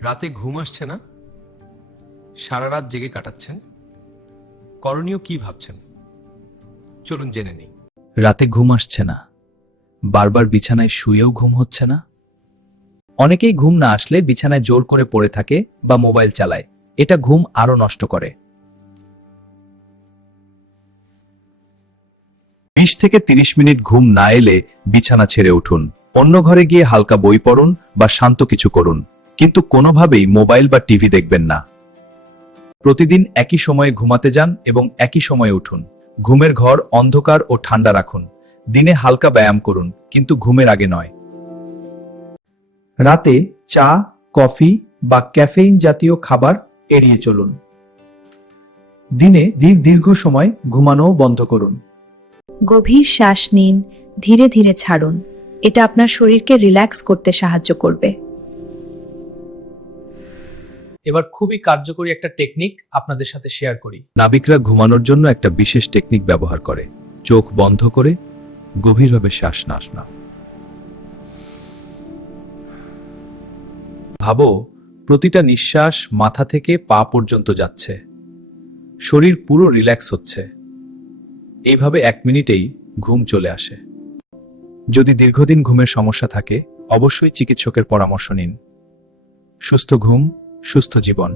রাতে ঘুম আসছে না, সারা রাত জেগে কাটাচ্ছেন, করণীয় কি ভাবছেন? চলুন জেনে নিই। রাতে ঘুম আসছে না, বারবার বিছানায় শুয়েও ঘুম হচ্ছে না। অনেকেই ঘুম না আসলে বিছানায় জোর করে পড়ে থাকে বা মোবাইল চালায়। এটা ঘুম আরো নষ্ট করে। 20 থেকে 30 মিনিট ঘুম না এলে বিছানা ছেড়ে উঠুন, অন্য ঘরে গিয়ে হালকা বই পড়ুন বা শান্ত কিছু করুন, কিন্তু কোনোভাবেই মোবাইল বা টিভি দেখবেন না। প্রতিদিন একই সময়ে ঘুমাতে যান এবং একই সময়ে উঠুন। ঘুমের ঘর অন্ধকার ও ঠান্ডা রাখুন। দিনে হালকা ব্যায়াম করুন, কিন্তু ঘুমের আগে নয়। রাতে চা, কফি বা ক্যাফেইন জাতীয় খাবার এড়িয়ে চলুন। দিনে দীর্ঘ সময় ঘুমানোও বন্ধ করুন। গভীর শ্বাস নিন, ধীরে ধীরে ছাড়ুন। এটা আপনার শরীরকে রিল্যাক্স করতে সাহায্য করবে। এবার খুবই কার্যকরী একটা টেকনিক আপনাদের সাথে শেয়ার করি। নাবিকরা ঘুমানোর জন্য একটা বিশেষ টেকনিক ব্যবহার করে। চোখ বন্ধ করে গভীরভাবে শ্বাস নাও। ভাবো, প্রতিটা নিঃশ্বাস মাথা থেকে পা পর্যন্ত যাচ্ছে। শরীর পুরো রিল্যাক্স হচ্ছে। এইভাবে 1 মিনিটেই ঘুম চলে আসে। যদি দীর্ঘদিন ঘুমের সমস্যা থাকে, অবশ্যই চিকিৎসকের পরামর্শ নিন। সুস্থ ঘুম, সুস্থ জীবন।